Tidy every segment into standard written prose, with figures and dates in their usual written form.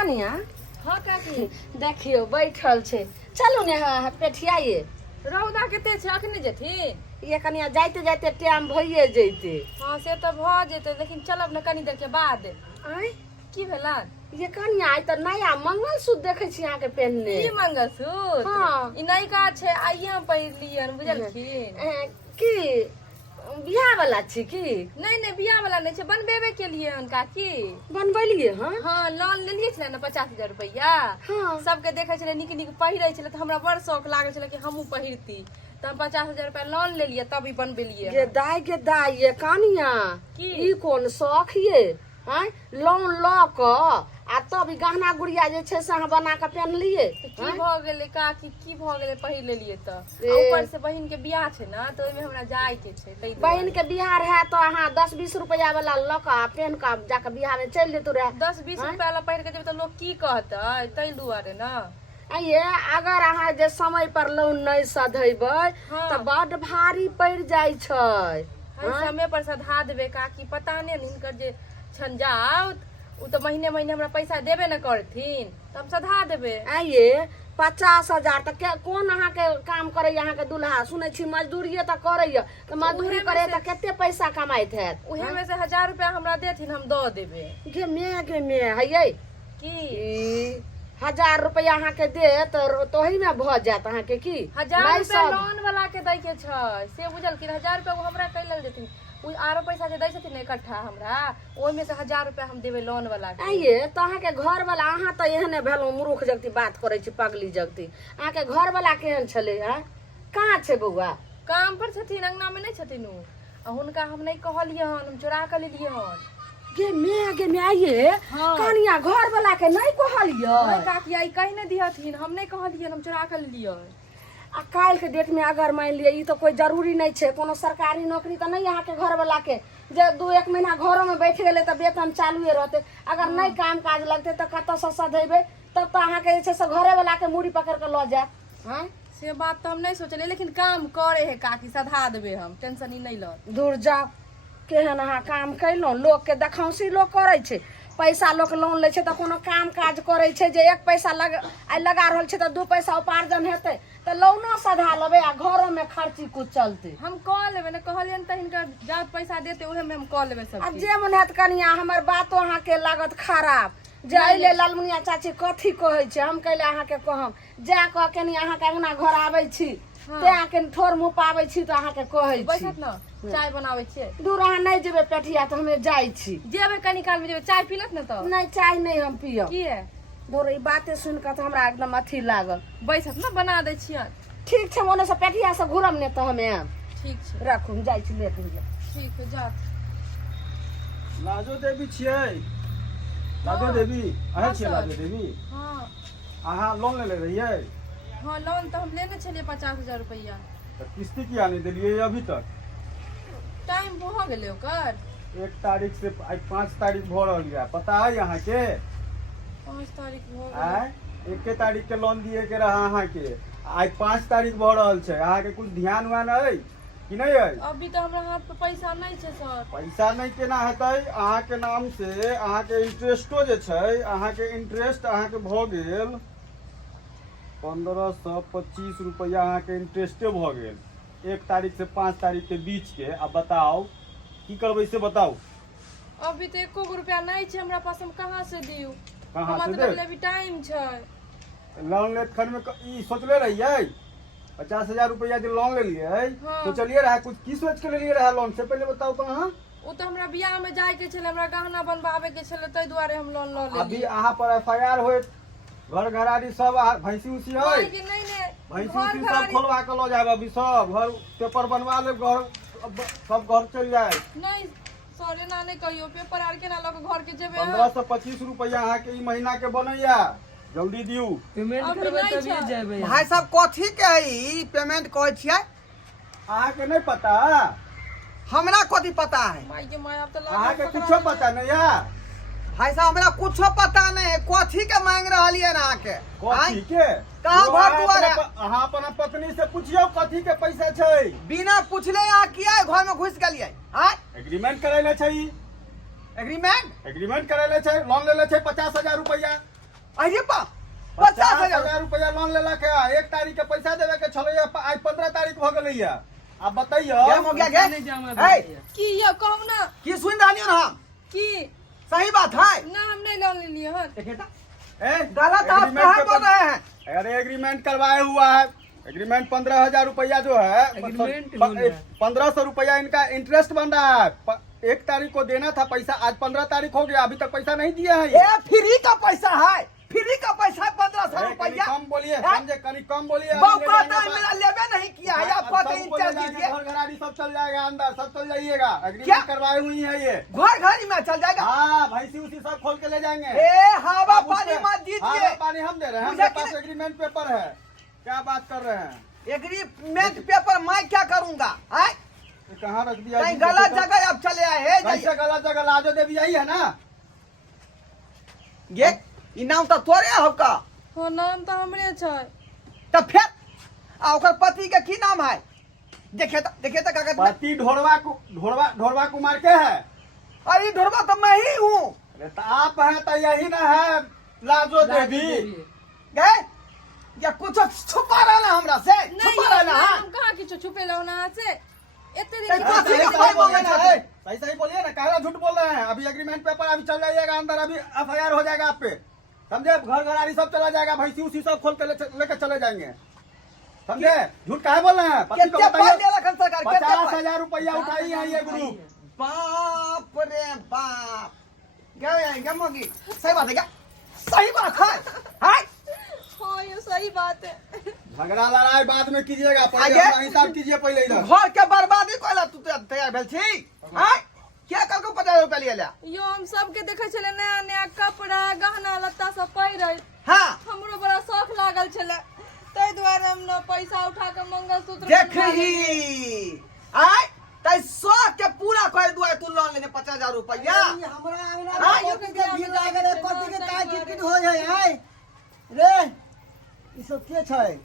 कनिया हाँ काकी देखियो बैठल छे चलू ने पेठियाइए रौदा कते छै अखने जेथिन ये कनिया जाते जाते टाइम भइए जैते हाँ से तो भ जेतै लेकिन चलब न कनी देर के बाद आय की भेलन ये कनिया आइ त नया मंगलसूत्र देखे छी अहाँ के पहनने की मंगलसूत्र हाँ। ई नयका छै आइए हम पहिर लियन बुझलखिन की बियाह वाला छी की नहीं नहीं बियाह वाला नहीं छै बनबेबे के लिए हन काकी बनबेलिए हाँ हाँ लोन लेलिए छलै न 50,000 रुपया हाँ सबके देखे छलै नीक नीक पहिरै छलै त हमरा बड़ शौक लागल छलै कि हमहू पहिरती त हम 50,000 रुपया लोन लेलिए तब ई बनबेलिए गे दाई ये कनिया की? ई कोन शौक ये हैं लोन ल क आ तब ई गहना गुड़िया जे छै से अहाँ बना के पहनलिए की भ गेलै काकी की भ गेलै पहिर लेलिए त ए। ऊपर से बहिन के बियाह छै न त ओइमे हमरा जाय के छै तै बहन के बिहार है तो अहाँ 10-20 रुपया वाला ल क पहन के जाके बियाह में चल जेतु रहे 10-20 रुपया ला पहिर के जेबै त लोग की कहतै तै दुआरे न ये अगर अहाँ जे समय पर लोन नहीं सधेबै हाँ। त बड भारी पड़ जाय छै समय पर सधा देबे काकी पता नहीं हिनकर जे छन जाओ उ तो महीने महीने हमरा पैसा देबे न करथिन तब सधा देबे ये 50,000 तक कौन अहाँ के काम करे अहाँ के दुल्हा सुनै छी मजदूरिये त करैया त मजदूरी उहे में करे से- त केते पैसा कमाइत हैत उहे में से 1,000 रुपया हमरा देथिन हम द देबे गे मे है की 1,000 रुपया अहाँ के दे तोही में भ जात अहाँ के की 1,000 नहीं रुपया सब। लोन वाला के दै के छै से बुझलखिन 1,000 रुपया वो हमरा कैलल देथिन उ आरो पैसा जे दै छथिन न इकट्ठा हमरा ओइ में से 1,000 रुपया हम देबे लोन वाला के ये तो अहाँ के घर वाला अहाँ तो एहने भेलौ मूर्ख जगती बात करे छी पगली जगती अहाँ के घर वाला केहन छले हैं कहाँ छे बउआ काम पर छथिन अंगना में नहीं छथिन उ आ हुनका हम नहीं कहलिए हन हम चोरा के लेलिए हन गे मे आइए हाँ। कनिया घर वाला के नहीं कहलिए नहीं काकी आई कहीं नहीं दिहथिन हम नहीं कहलिए हम चोरा के लेलिए आ काल के डेट में अगर मान लिया ई तो कोई जरूरी नहीं छे कोनो सरकारी नौकरी तो नहीं यहाँ के घर वाला के जे 2-1 महीना घरों में बैठ गए तो वेतन चालू रहते अगर नहीं काम काज लगते तो कत से सधेबे तब तो अहाँ के जे छे से घरे वाला के मुड़ी पकड़ के ल जाए हैं से बात तो हम नहीं सोचले लेकिन काम करे है काकी सधा देबे हम टेंशन ही नहीं ल दूर जाओ केहन अहाँ काम कैलहुँ लोग के देखौसी लोग करे छे पैसा लोग लोन ले छे तो कोनो काम काज करे छे जे 1 पैसा लगा रहल छे तो 2 पैसा उपार्जन हेते तो लोनो सधा लेबे आ घरों में खर्ची कुछ चलते हम कह लेबे न कहलियन त हिनका जब पैसा देते उहे में हम कह लेबे सब अब चीज। जे मन हैत कनिया हमर बातो अहाँ के लागत खराब जे अइले लालमुनिया चाची कथी कहै छै हम कहले अहाँ के कहम जा कह केनी अहाँ के अंगना घर आबै छी हाँ। ते अहाँ के ठोर मुँह पाबै छी तो अहाँ के कहै छी बैठत न चाय बनावे छिए दूर अहाँ नहीं जेबे पेठिया तो हमे जाई छी जेबे कनी काल में जेबे चाय पीलत न त नहीं चाय नहीं हम पियब की है दूर ई बातें सुन के तो हमरा एकदम अथी लागल बैठत न बना दै छियन ठीक छै मोने से पेठिया से घुरम ने तो हमे आम ठीक छै रखू हम जाई छी लेट हो जाए ठीक है जा लाजो देवी छियै लाजो देवी अहे हाँ, छियै सर। लाजो देवी हाँ अहाँ लोन लेले रहियै हाँ लोन तो हम लेने छलिए 50,000 रुपया तऽ किस्ती किया नहीं देलियै अभी तक टाइम भ गेलै ओकर 1 तारीख से आइ 5 तारीख भऽ रहल यऽ पता है अहाँ के 5 तारीख भ गेलै आइ 1 तारीख के लोन दिए के रहा अहाँ के आइ 5 तारीख भऽ रहल छै अहाँ के कुछ ध्यान व्यान है कि नहीं है अभी तो हमरा हाथ पे पैसा नहीं छै सर पैसा नहीं केना हेतै अहाँ के नाम से अहाँ के इंटरेस्टो जे छै अहाँ के इंटरेस्ट अहाँ के भऽ गेल 1525 रुपया अहाँ के इंटरेस्टे भऽ गेल 1 तारीख से 5 तारीख के बीच के अब बताओ की करबै से बताओ अभी तो 1 रुपया नहीं छै हमरा पास हम कहाँ से दियू कहाँ से मतलब दे अभी टाइम छै लोन लेत खन में ई सोचले रहियै 50,000 रुपया जे लोन लेलियै हाँ। तो चलिए रहा कुछ की सोच के लेलियै रहा लोन से पहले बताओ तो अहाँ उ तो हमरा बियाह में जाय के छले हमरा गहना बनवावे के छले तै दुआरे हम लोन ल अभी लेलिए अहाँ पर FIR होइत घर घरारी सब भैंसी उसी है नहीं कि नहीं ने भैंसी घर उसी सब घरारी खोलवा के लो जाए अभी सब घर पेपर बनवा ले घर सब घर चल जाए नहीं सरे ना नहीं कहियो पेपर आर के ना लोग घर के जेबे 1525 रुपया अहाँ के ई महीना के बनैया जल्दी दियू पेमेंट अभी करबै नहीं तभी छै। जेबै भाई साहब कथी के ई पेमेंट कहै छियै अहाँ के नहीं पता हमरा कथी पता है माई के माय अब तो अहाँ के कुछो पता नहीं है भाई साहब हमरा कुछो पता नहीं है कथी के मांग रहलिए ना के कथी के कहाँ जो घर अहाँ दुआर है? अहाँ अपन पत्नी से पूछियो कथी के पैसा छै बिना पूछले यहाँ किया घर में घुस गेलिए हाँ एग्रीमेंट करैले छै एग्रीमेंट एग्रीमेंट करैले छै लोन लेले छै 50,000 रुपया अरे बा 50,000 रुपया लोन लेला के 1 तारीख के पैसा देवे के छले आज 15 तारीख भ गेलै है। अब बताइयो गेम हो गया गे ए की ये कहू ना की सुन रही हो हम की सही बात है ना हम नहीं लोन ले लिए हन। गलत आप कहाँ बोल रहे हैं। अरे एग्रीमेंट करवाया हुआ है। एग्रीमेंट 15,000 रुपया जो है 1500 रुपया इनका इंटरेस्ट बन रहा है। 1 तारीख को देना था पैसा, आज 15 तारीख हो गया, अभी तक पैसा नहीं दिया है। ये फ्री का पैसा है, फ्री का पैसा है 1500 रुपया। कम बोलिए, समझे, कनी कम बोलिए। मेरा लेवे नहीं किया है, आप कहते हैं इंटरेस्ट दीजिए। घर घराड़ी सब चल जाएगा, अंदर सब चल जाइएगा। एग्रीमेंट करवाई हुई है ये। घर घर में चल जाएगा। हाँ, भैंसी उसी सब खोल के ले जाएंगे। ए हवा पानी मत दीजिए। हवा पानी हम दे रहे हैं, हमारे पास एग्रीमेंट पेपर है। क्या बात कर रहे हैं? एग्रीमेंट पेपर मैं क्या करूंगा? कहाँ रख दिया? कहीं गलत जगह अब चले आए। कैसे गलत जगह? लाजो देवी आई है ना। ये इनाम तो तोरे होगा। हो नाम तो हमरे छै। तब फिर ओकर पति के की नाम है? देखिए तो कागज में। पति ढोरवा कुमार के है। अरे ढोरवा तो मैं ही हूँ। अरे तो आप हैं तो यही ना है लाजो देवी। गए या कुछ छुपा रहा ना हमरा से? नहीं छुपा रहा ना? हम कहाँ किछो छुपे लो ना से। इतने दिन सही सही बोलिए ना, काहे झूठ बोल रहे हैं? अभी एग्रीमेंट पेपर अभी चल जाइएगा अंदर, अभी FIR हो जाएगा आप पे, समझे? घर घराड़ी सब चला जाएगा, भैंसी उसी सब खोल के लेकर चले जाएंगे, समझे? झूठ काहे बोल रहे हैं? पति को बताइए। 50,000 रुपया उठाई है ये ग्रुप। बाप रे बाप। गए मोगी सही बात है क्या? सही बात है। हाँ ये सही बात है। झगड़ा लड़ाई बाद में कीजिएगा, पहले आगे? अपना हिसाब कीजिए पहले इधर। घर के बर्बादी कोला तू तैयार भेल छी? क्या कल को 50 रुपया लिए ला? यो हम सबके देखे छले नया नया कपड़ा गहना लत्ता सब पहिरे। हाँ हमरो बड़ा शौक लागल छले, तै द्वारे हम न पैसा उठा के मंगलसूत्र देखही तै 100 के पूरा कर दुआ तू लोन लेने 50,000 रुपया। हमरा अंगना में कथी के भीड़ लागे रे, कथी के काय किटकिट हो जाय है रे? ई सब के छै?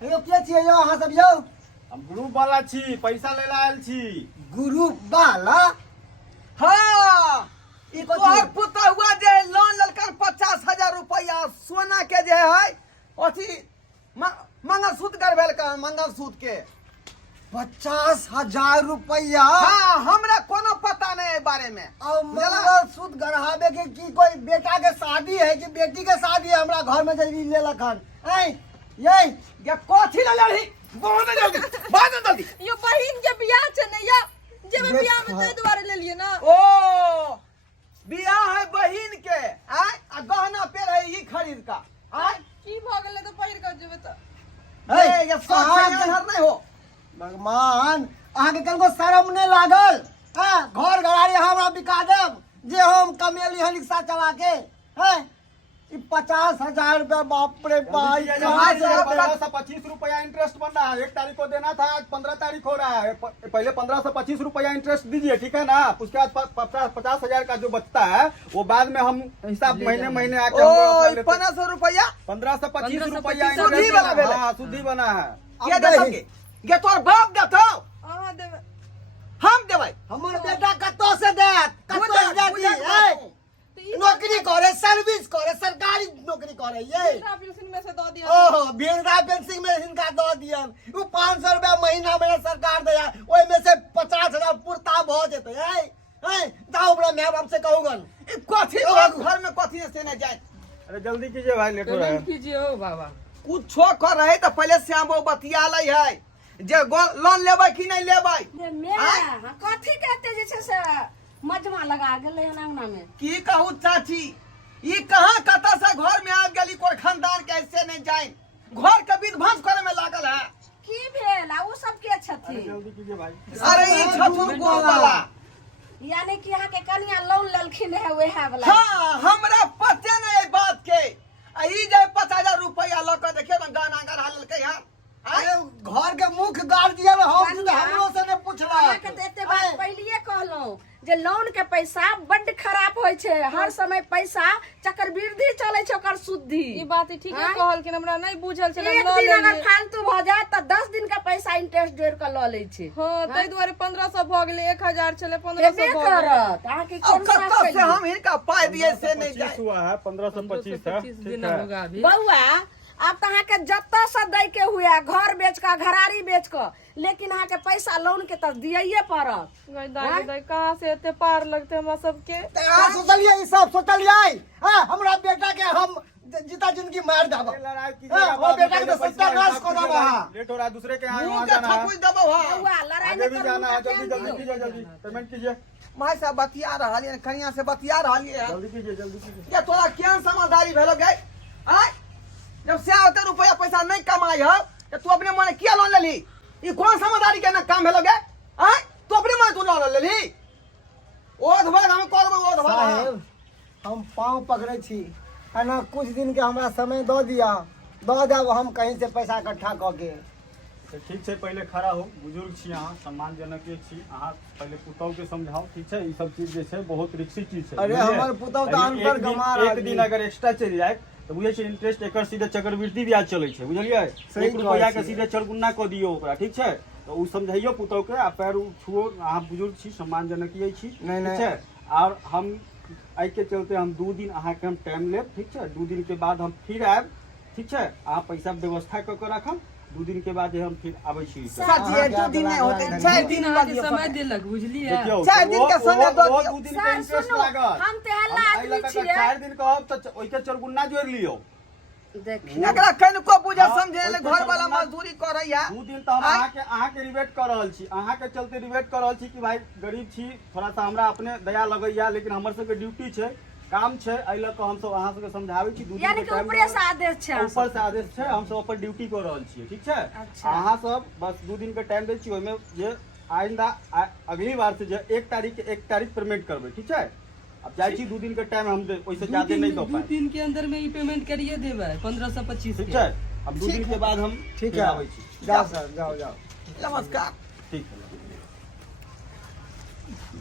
यो के छियै यो अहाँ सब यो? हम ग्रुप वाला छी, पैसा लेला आयल छी। गुरु बाला हाँ ई तोहर कथी? पुता हुआ जे लोन ललकर 50,000 रुपया सोना के जे है अथी मंगलसूत्र करवेल का मंगलसूत्र के 50,000 रुपया? हाँ हमरा कोनो पता नहीं है बारे में। और मंगलसूत्र गढ़ावे के की कोई बेटा के शादी है कि बेटी के शादी है? हमरा घर में जल्दी ले लखन यही ये कथी ले लड़ी बहुत जल्दी यो बहिन के बियाह छै ने या जे में बियाह में तै द्वारे ले लिए ना। ओ बियाह है बहिन के आ गहना पे रहे ई खरीद का की भ गेले तो पहिर के जेबे त ये सब घर नहीं हो। भगवान अहाँ के कनको शरम नहीं लागल? घर घराड़ी हमरा बिका देब जे हम कमेली हन रिक्शा चला के? 50,000 रुपया बाप रे भाई। 1525 रुपया इंटरेस्ट बन रहा है। 1 तारीख को देना था, आज 15 तारीख हो रहा है। पहले 1525 रुपया इंटरेस्ट दीजिए, ठीक है ना? उसके बाद 50,000 का जो बचता है वो बाद में हम हिसाब महीने महीने आके 1500 रुपया 1525 रुपया सुधी वाला भेलै। हाँ सुधी बना है। क्या दे सके? ये तोर बाप देतो अहाँ देबे हम देबै। हमर बेटा कतो से देत? कतो से देती? तो ई नौकरी करे, सर्विस करे, सरकारी नौकरी करे ये। वृद्धा पेंशन में से द दिया। ओह वृद्धा पेंशन में इनका दो दियन। वो 500 रुपया महीना में सरकार दे, ओई में से 50,000 पुरता भ जेते। जाओ बड़ा मैं बाप से कहूगन कथी घर में कथी से न जाए। अरे जल्दी कीजिए भाई, लेट हो रहा है। कीजिए हो बाबा। कुछो कर रहे तो पहले श्याम बाबू बतिया लै है जे लोन लेबै कि नहीं लेबै। कथी कहते जे छै से मजमा लगा गेलै हन अंगना में। की कहू चाची ई कहाँ कतऽ से घर में आबि गेली कोई खानदान के ऐसे नहीं जाए घर के विध्वंस करे में लागल है। की भेल आ उ सब के छथि? जल्दी कीजिए भाई। अरे ई छथुर गुरु वाला यानी कि यहाँ के कनिया लोन लेलखिन है वह वाला। हाँ हमरा पते नहीं है बात के। ई जे 50,000 रुपया लऽ के देखियो ना गाना गढ़ा लेलकै है। घर के मुख्य गार्जियन हमरो से ने पूछला। के तो एते बात पहलिए कहलौं जे लोन के पैसा बड्ड खराब होय छै। हर समय पैसा चक्रवृद्धि चलै जाए छे ओकर शुद्धि। ई बात ठीक है हाँ? कहलखिन, हमरा नहीं बुझल छल। एक दिन अगर फालतू भ जाए त 10 दिन का पैसा इंटरेस्ट जोड़ के ल ले छे। हां तै दुआरे 1500 भ गेलै, 1000 छले 1500 हेबे भ गेलै। करत अहाँ के अब कोन साथ कत्ता से कहिए? हम इनका पाई दिए से नहीं 25 जाए। हुआ है, 1525 है, 25 ठीक दिन है। होगा अभी। बउआ अब तो अहाँ के जत्ता से दै के हुए घर बेच के घरारी बेच के, लेकिन अहाँ के पैसा लोन के तो दिये पड़त। गई दाई कहां से एते पार लगते हमरा सबके। अहाँ सोचलिए ई सब सोचलिए? हाँ हमरा बेटा के हम जीता जिंदगी मार देब। लड़ाई हाँ, वो बेटा के तो सत्यानाश कर देब अहाँ। लेट हो रहा है, दूसरे के यहाँ मुंह वहाँ के जाना है, थकुच देबो हां। बउआ लड़ाई आगे नहीं भी करू, जाना है। उनका जल्दी टाइम जल्दी दो। कीजिए, जल्दी पेमेंट कीजिए, भाई साहब बतिया रहलिए, कनिया से बतिया रहलिए। जल्दी कीजिए, जल्दी कीजिए। ये तोरा केहन समझदारी भेलो गई? आय जब से होते रुपया पैसा नहीं कमाई हो तो तू अपने मन किया लोन लेली? ई कौन समझदारी के ना काम भेलो गई? आय तू अपने मन तू लोन लेली? ओध भर हम करबो, ओध भर साहेब हम पाँव पकड़े छी है ना, कुछ दिन के हमरा समय दो दिया, दो देब हम कहीं से पैसा इकट्ठा कऽ के। तो ठीक है, पहले खड़ा हो, बुजुर्ग छी अहाँ, सम्मानजनक छी अहाँ, पहले पुतौह के समझाओ, ठीक है? ई सब चीज जे छै बहुत रिक्सी चीज छै। अरे बुझलियै? हमर पुतौह तऽ पहले अनपढ़ एक दिन- गंवार एक आदमी। दिन अगर एक्स्ट्रा चलि जाए तो बुझे छै इंटरेस्ट एकर सीधे चक्रवृद्धि ब्याज चलै छै, बुझलियै? सही 1 रुपया कहै के छी। सीधे चरगुना कऽ दियौ ओकरा, ठीक छै? तो उ समझाइयो पुतौह के, आ पैर छुओ, अहाँ बुजुर्ग छी, सम्मानजनक छी, नहीं, ठीक छै? और हम एहि के चलते हम 2 दिन अहाँ के हम टाइम लेब, ठीक छै? 2 दिन के बाद हम फिर आयब, ठीक छै? अहाँ पैसा व्यवस्था कऽ के राखब, 2 दिन के बाद हम फिर आबै छी। सच ये 2 दिन नहीं होते, 6 दिन का दियो समय देलक बुझलिए। देखियो, 4 दिन के समय दो वो दियो। 2 दिन सर, के इंटरेस्ट सुनू, लागत। हम तेहला हम आदमी एहि लऽ कऽ छियै। 4 दिन कहब तऽ ओहि के चरगुना जोड़ि लियौ। देखिए एकरा कनिको बुझे हाँ, समझे ले ओहि के घर वाला चरगुना- मजदूरी करैया। 2 दिन तो हम अहाँ के रिवेट कर रहल छी, अहाँ के चलते रिवेट कर रहल छी कि भाई गरीब छी, थोड़ा सा हमरा अपने दया लगैया, लेकिन हमर सबके ड्यूटी छै, काम छै, एहि लऽ कऽ हम सब अहाँ सबके समझाबै छी। 2 दिन यानी के कि टाइम ऊपरे से आदेश छै अहाँ ऊपर से आदेश छै, हम सब अपन ड्यूटी कर रहल छियै, ठीक छै? अच्छा। अहाँ सब बस 2 दिन के टाइम दै छी, ओहिमे जे आइंदा अगली बार से जे 1 तारीख के 1 तारीख पेमेंट करबै, ठीक छै? अब जाय छी 2 दिन के टाइम हम ओइसे ज्यादा नहीं दो 2 पाए, दिन के अंदर में ही पेमेंट करिए देबै 1525 ठीक के। छै? अब 2 दिन के बाद हम ठीक फिर है, आबै छी, जाओ सर, जाओ जाओ। नमस्कार। ठीक है।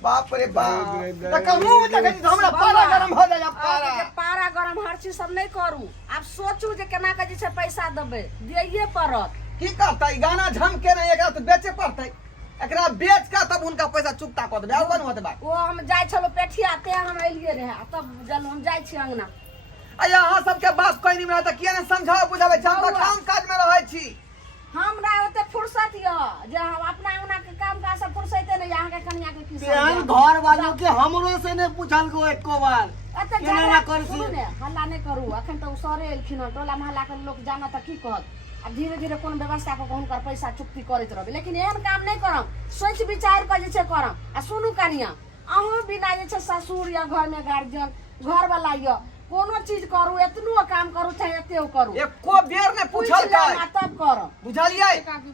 बाप रे बाप त कहूं देखै छी हमरा पारा गरम हो जाय पारा। पारा गरम हर चीज सब नहीं करू, आप सोचू जे केना के जे छै पैसा देबै, दिये पड़त। की करतै गाना झमके नहीं, एकरा तो बेचे पड़तै, एकरा बेच के तब उनका पैसा चुकता कर देबै। अपन होते बात वो हम जाय छलो पेठिया ते हम एलिए रहे, आ तब जल हम जाय छी अंगना। अय अहाँ सबके बात कोई नहीं रहा त किया ने समझाओ बुझाबै छी, हम त काम काज में रहै छी। हमरा ओते फुर्सत य जे हम अपना अंगना के काम काज से फुर्सते नहीं, अहाँ के कन्या के की तेहन घर वालों के हमरो से नहीं पूछल को एको बार। एते केना झगड़ा ना कर सुनू ने, हल्ला नहीं करू, अखन तो सरे एलखिन हन, टोला मोहल्ला के लोग जाना त की कहत। अब धीरे धीरे कोन व्यवस्था को हुनकर पैसा चुक्ति करैत रहबे, लेकिन एहन काम नहीं करम, सोच विचार के जे छै करम। आ सुनू कनिया, अहूँ बिना जे छै ससुर या घर में गार्जियन घर वाला य कोनो चीज करू, एतनो काम करू चाहे एतेओ करू, एको बेर ने पूछ पूछल लेम कै आ तब करम। बुझलिए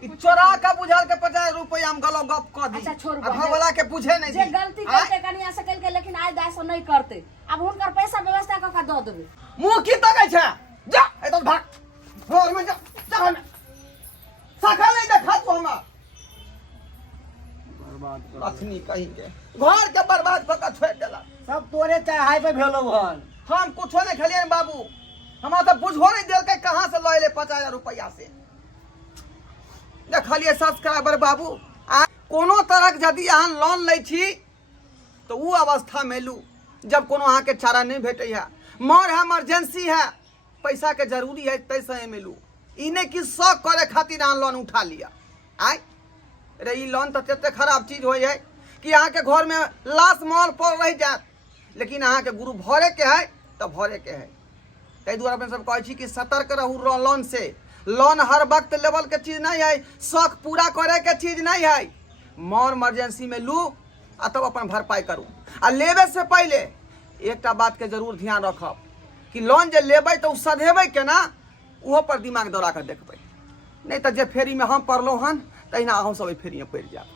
ई चोरा के बुझल के 50 रुपया हम गलो गप क दी। अच्छा, छोड़ू, घर वाला के पूछे नहीं जे दी। गलती करते कनिया से कल के, लेकिन आज दास नहीं करते, अब हुनकर पैसा व्यवस्था क के दऽ देबै। मुंह की तकै छै? जा ए तो भाग घर में जा, जा में सखा नहीं देखा तू हमरा अखनी कहीं के घर के बर्बाद क के छोड़ देला। सब तोरे चाहे पे भेलो हन। हम कुछो नहीं खेलिए बाबू, हमरा तो बुझो नहीं देल के कहां से लए ले 50,000 रुपया से। देखलिए सब्सक्राइबर बाबू, आ कोनो तरह के यदि अहाँ लोन लै छी तो वो अवस्था में लू जब कोनो अहाँ के चारा नहीं भेटे है, मर है, इमरजेंसी है, पैसा के जरूरी है, तैसे में लू। ई नहीं कि शौक करे खातिर अहाँ लोन उठा लिया। आय रे ई लोन तो एते खराब चीज हो है कि अहाँ के घर में लाश मॉल पर रह जात, लेकिन अहाँ के गुरु भरे के है तो भरे के है। ताहि दुआरे अपने सब कहै छी कि सतर्क रहू लोन से। लोन हर वक्त लेवल के चीज नहीं है, शौक पूरा करे के चीज नहीं है। मौर इमरजेंसी में लू आ तब अपन भरपाई करू। आ लेवे से पहले एकटा बात के जरूर ध्यान रखब कि लोन जे लेबै तो सधेबै केना, उहो पर दिमाग दौड़ा के देखबै, नहीं तो जे फेरी में हम पड़लहुँ हन तहिना अहूँ सब एहि फेरी में पड़ि जायब।